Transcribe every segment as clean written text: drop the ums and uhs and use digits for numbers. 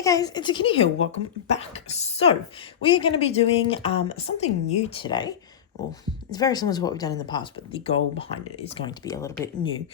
Hey guys, it's Akini here. Welcome back. So, we are going to be doing something new today. Well, it's very similar to what we've done in the past, but the goal behind it is going to be a little bit new.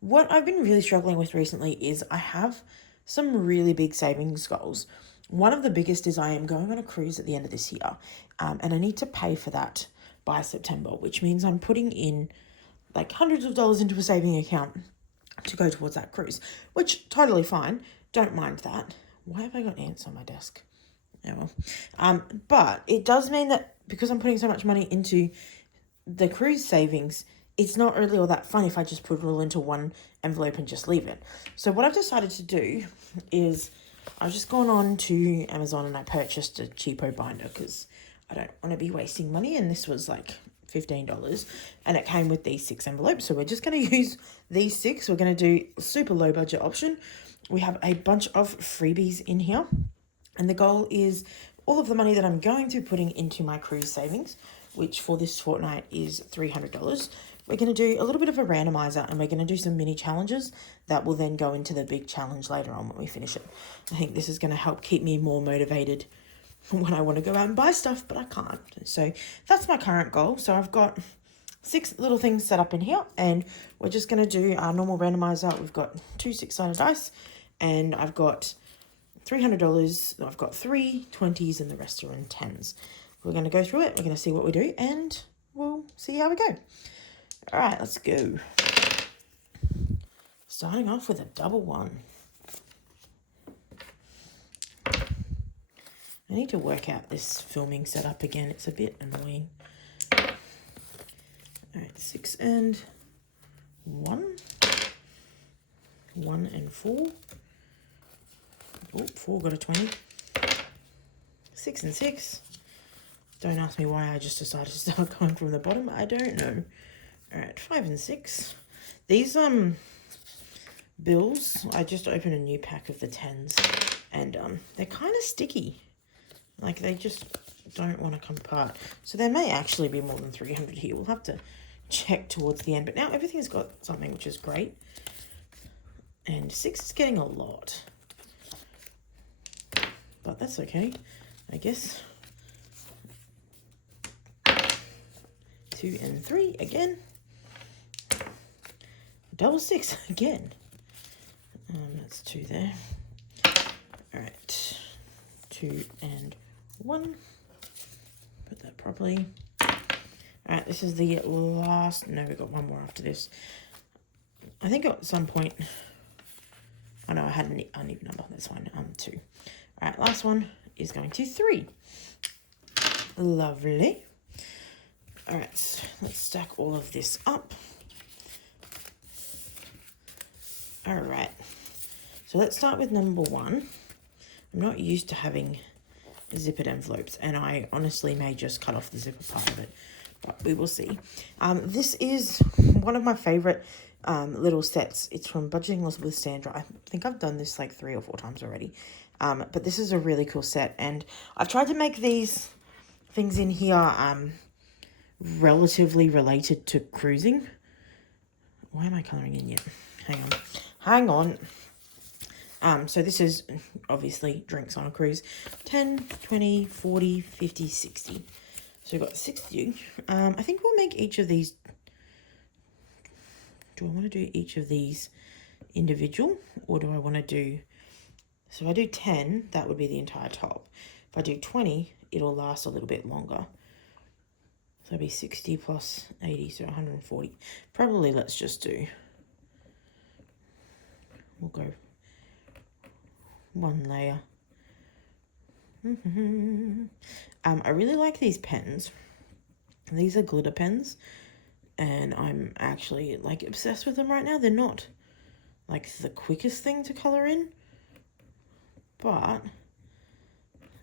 What I've been really struggling with recently is I have some really big savings goals. One of the biggest is I am going on a cruise at the end of this year, and I need to pay for that by September, which means I'm putting in like hundreds of dollars into a saving account to go towards that cruise, which totally fine. Don't mind that. Why have I got ants on my desk? Oh well. But it does mean that because I'm putting so much money into the cruise savings, it's not really all that fun if I just put it all into one envelope and just leave it. So what I've decided to do is I've just gone on to Amazon and I purchased a cheapo binder because I don't want to be wasting money, and this was like $15 and it came with these 6 envelopes. So we're just going to use these 6. We're going to do super low budget option. We have a bunch of freebies in here, and the goal is all of the money that I'm going to be putting into my cruise savings, which for this fortnight is $300. We're going to do a little bit of a randomizer, and we're going to do some mini challenges that will then go into the big challenge later on when we finish it. I think this is going to help keep me more motivated when I want to go out and buy stuff, but I can't. So that's my current goal. So I've got 6 little things set up in here, and we're just going to do our normal randomizer. We've got 2 6-sided dice, and I've got $300. I've got 3 20s, and the rest are in 10s. We're going to go through it. We're going to see what we do, and we'll see how we go. All right, let's go. Starting off with a double 1. I need to work out this filming setup again. It's a bit annoying. All right, 6 and 1. 1 and 4. Oh, 4 got a 20. 6 and 6. Don't ask me why I just decided to start going from the bottom. I don't know. All right, 5 and 6. These bills, I just opened a new pack of the 10s, and they're kind of sticky. Like, they just don't want to come apart. So there may actually be more than 300 here. We'll have to check towards the end. But now everything's got something, which is great. And 6 is getting a lot. But that's okay, I guess. 2 and 3 again. Double 6 again. That's 2 there. All right. 2 and 1. Put that properly. All right, this is the last. No, we've got one more after this. I think at some point. Oh no, I had an uneven number. That's fine. 2. All right, last one is going to 3. Lovely. All right, let's stack all of this up. All right. So let's start with number 1. I'm not used to having zippered envelopes, and I honestly may just cut off the zipper part of it, but we will see. This is one of my favorite little sets. It's from Budgeting Loss with Sandra. I think I've done this like 3 or 4 times already, but this is a really cool set, and I've tried to make these things in here relatively related to cruising. Why am I colouring in yet? Hang on. So this is obviously drinks on a cruise. 10, 20, 40, 50, 60. So we've got 60. I think we'll make each of these. Do I want to do each of these individual, or do I want to do, so if I do 10, that would be the entire top. If I do 20, it'll last a little bit longer. So it'll be 60 plus 80, so 140. Probably let's just do, we'll go 1 layer. I really like these pens. These are glitter pens, and I'm actually like obsessed with them right now. They're not like the quickest thing to color in, but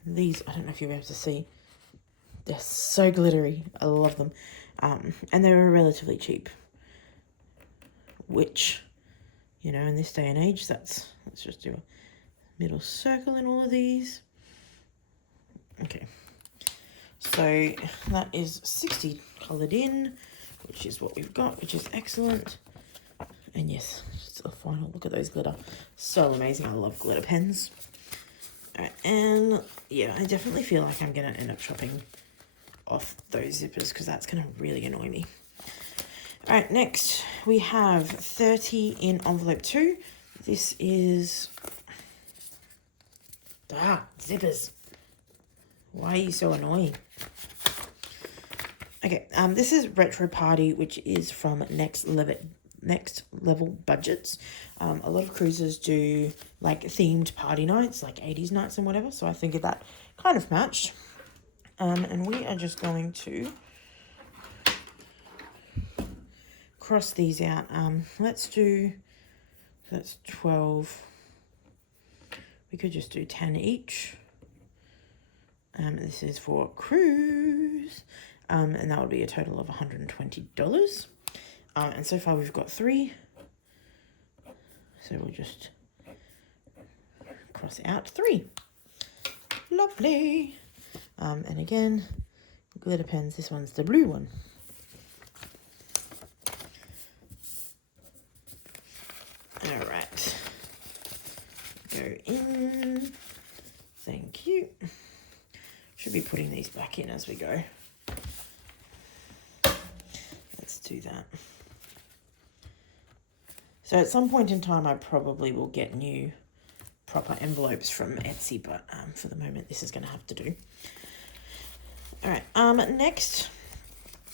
these, I don't know if you'll be able to see, they're so glittery. I love them. And they were relatively cheap, which, you know, in this day and age, let's just do a middle circle in all of these. Okay, so that is 60 coloured in, which is what we've got, which is excellent. And yes, just a final look at those glitter. So amazing. I love glitter pens. And yeah, I definitely feel like I'm going to end up chopping off those zippers because that's going to really annoy me. All right, next we have 30 in envelope 2. This is... zippers. Why are you so annoying? Okay, this is Retro Party, which is from Next Level Budgets. A lot of cruises do like themed party nights, like 80s nights and whatever. So I figured that kind of matched. And we are just going to cross these out. Let's do, that's 12. We could just do 10 each. This is for cruise. And that would be a total of $120. And so far we've got 3. So we'll just cross out 3. Lovely. And again, glitter pens. This one's the blue one. All right. Go in. Thank you. Should be putting these back in as we go. Let's do that. So at some point in time, I probably will get new proper envelopes from Etsy, but for the moment, this is going to have to do. All right, next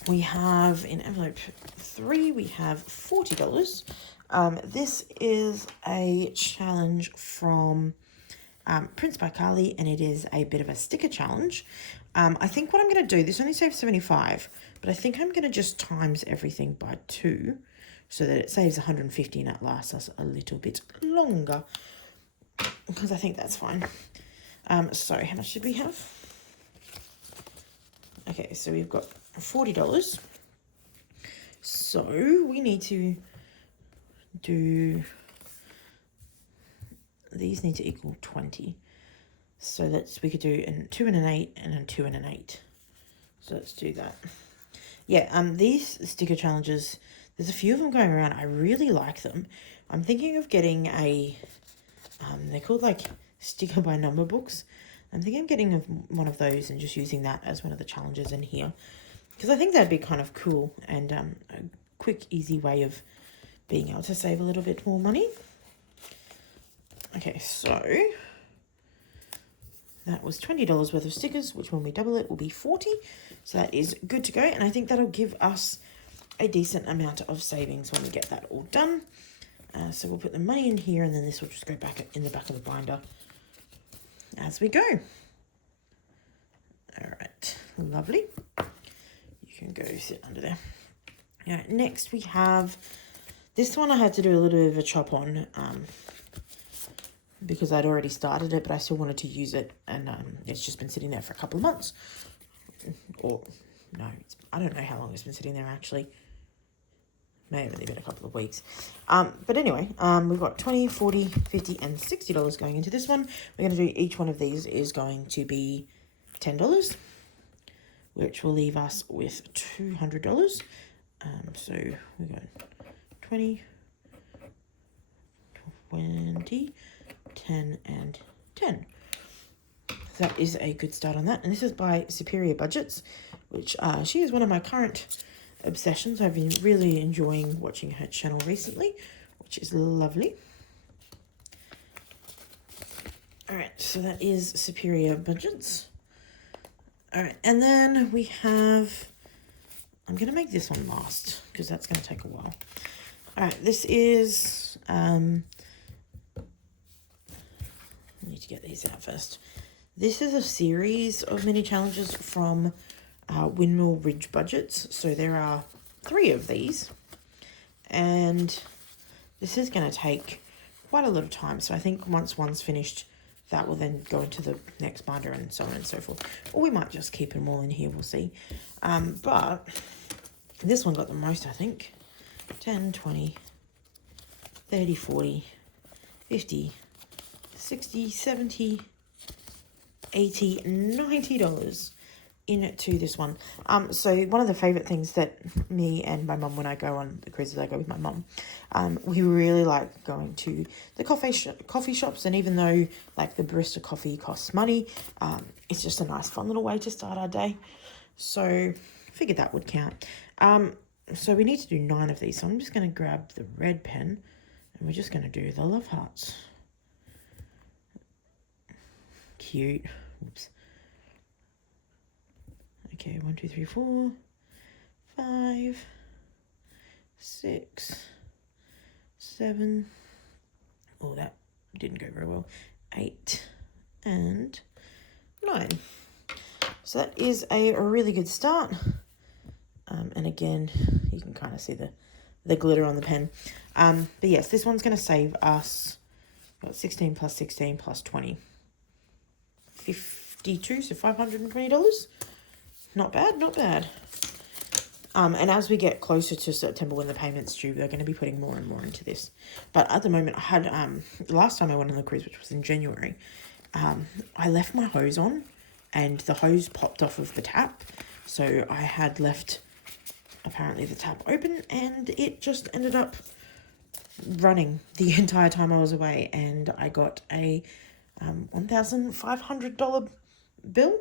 we have in envelope 3, we have $40. This is a challenge from Prince by Carly, and it is a bit of a sticker challenge. I think what I'm going to do, this only saves 75, but I think I'm going to just times everything by 2 so that it saves 150 and it lasts us a little bit longer, because I think that's fine. So how much did we have? Okay, so we've got $40. So we need to do, these need to equal 20. So we could do a 2 and an 8 and a 2 and an 8. So let's do that. Yeah, these sticker challenges, there's a few of them going around. I really like them. I'm thinking of getting a, they're called like sticker by number books. I'm thinking of getting one of those and just using that as one of the challenges in here, because I think that'd be kind of cool and a quick, easy way of being able to save a little bit more money. Okay, so that was $20 worth of stickers, which when we double it will be 40. So that is good to go. And I think that'll give us a decent amount of savings when we get that all done. So we'll put the money in here, and then this will just go back in the back of the binder as we go. All right, lovely. You can go sit under there. All right, next we have, this one I had to do a little bit of a chop on because I'd already started it, but I still wanted to use it, and it's just been sitting there for a couple of months. Or, no, I don't know how long it's been sitting there actually. May have only been a couple of weeks. But anyway, we've got $20, $40, $50, and $60 going into this one. We're going to do, each one of these is going to be $10, which will leave us with $200. So we got 20, 20, 10, and 10. That is a good start on that. And this is by Superior Budgets, which she is one of my current obsessions. I've been really enjoying watching her channel recently, which is lovely. All right, so that is Superior Budgets. All right, and then we have, I'm going to make this one last because that's going to take a while. All right, this is, I need to get these out first. This is a series of mini challenges from Windmill Ridge Budgets. So there are 3 of these, and this is going to take quite a lot of time. So I think once one's finished, that will then go into the next binder and so on and so forth. Or we might just keep them all in here, we'll see. But this one got the most, I think. 10, 20, 30, 40, 50, 60, 70, $80, $90. into this one. So one of the favorite things that me and my mum, when I go on the cruises, I go with my mum. We really like going to the coffee shops, and even though like the barista coffee costs money, it's just a nice fun little way to start our day. So figured that would count. So we need to do 9 of these. So I'm just going to grab the red pen, and we're just going to do the love hearts. Cute. Oops. Okay, 1, 2, 3, 4, 5, 6, 7. Oh, that didn't go very well. 8 and 9. So that is a really good start. And again, you can kind of see the glitter on the pen. But yes, this one's going to save us, got 16 plus 16 plus 20. 52, so $520. Not bad, not bad. And as we get closer to September when the payment's due, they're going to be putting more and more into this. But at the moment, I had, the last time I went on the cruise, which was in January, I left my hose on and the hose popped off of the tap. So I had left, apparently, the tap open, and it just ended up running the entire time I was away. And I got a $1,500 bill,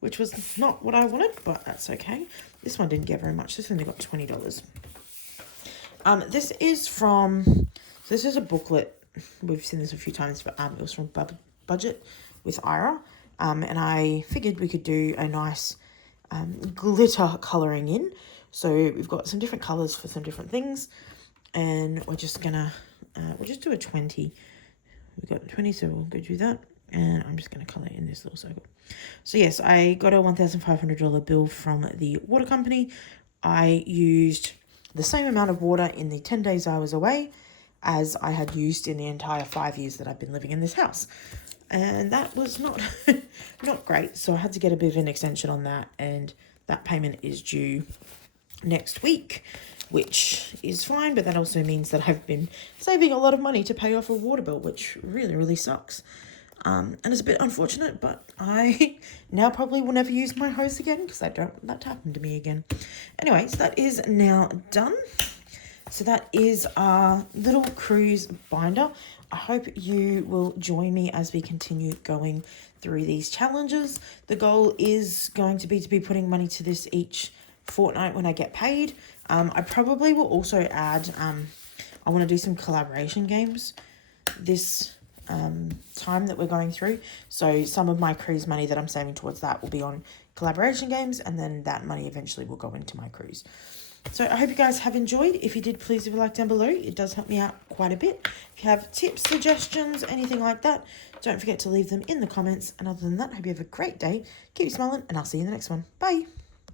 which was not what I wanted, but that's okay. This one didn't get very much. This only got $20. This is a booklet. We've seen this a few times, but it was from Budget with Ira. And I figured we could do a nice glitter colouring in. So we've got some different colours for some different things. And we're just gonna, we'll just do a 20. We've got 20, so we'll go do that. And I'm just going to colour in this little circle. So yes, I got a $1,500 bill from the water company. I used the same amount of water in the 10 days I was away as I had used in the entire 5 years that I've been living in this house. And that was not, not great. So I had to get a bit of an extension on that. And that payment is due next week, which is fine. But that also means that I've been saving a lot of money to pay off a water bill, which really, really sucks. And it's a bit unfortunate, but I now probably will never use my hose again because I don't want that to happen to me again. Anyways, that is now done. So that is our little cruise binder. I hope you will join me as we continue going through these challenges. The goal is going to be putting money to this each fortnight when I get paid. I probably will also add, I want to do some collaboration games this time that we're going through. So some of my cruise money that I'm saving towards that will be on collaboration games, and then that money eventually will go into my cruise. So I hope you guys have enjoyed. If you did, please leave a like down below. It does help me out quite a bit. If you have tips, suggestions, anything like that, don't forget to leave them in the comments. And other than that, I hope you have a great day. Keep smiling, and I'll see you in the next one. Bye.